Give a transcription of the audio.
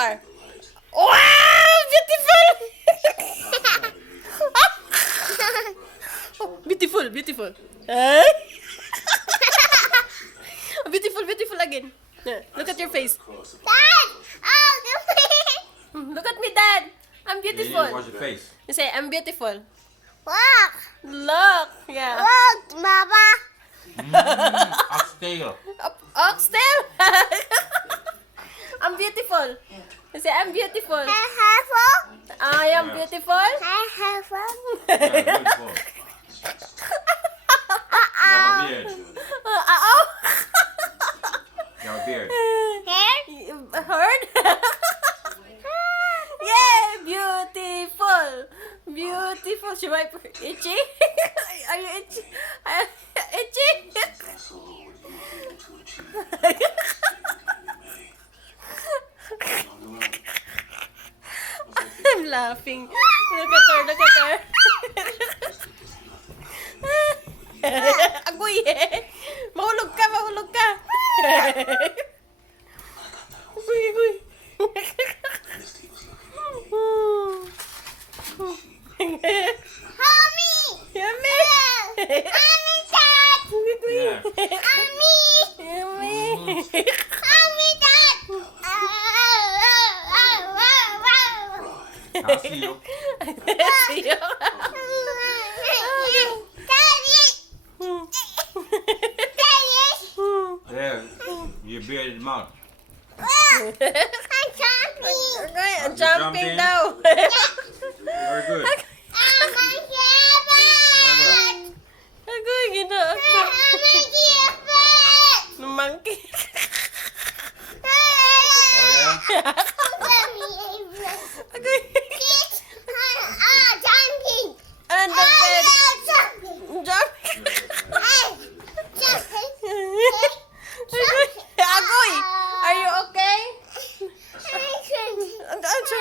are. Wow! Beautiful! Oh, beautiful, beautiful. Ay! Beautiful, beautiful again. Look at your face. Dad! Oh, Look at me, Dad. I'm You beautiful. wash your face. You say, I'm beautiful. Look! Look. Yeah. Look, Mama! Oxtail. Oxtail. I'm beautiful. You say, I'm beautiful. Careful! I am beautiful. Careful! Yeah, beautiful. You have a beard. Oh. You have a beard. Here? Heard? Yeah, beautiful. Beautiful. Should I itchy? Are you itchy? Itchy? I'm laughing. Look at her, look at her. Agoy eh. Mahulog ka, mahulog ka. Agoy, agoy. Mommy! Yummy. Mommy, Dad! Yeah. Mommy! Yummy. Mommy, Dad! I'll see you. See you. Daddy! Daddy! Yeah. Your bearded mouth. I'm jumping! Okay, Are you jumping jumping? daw. Very good. I'm a shepherd! Agoy, ginoo ko. I'm a shepherd! Monkey. Oh yeah? Agoy. Jumping! And the bed. Jumping! Jumping. Jumping! Agoy, are you okay? Jumping! Tata.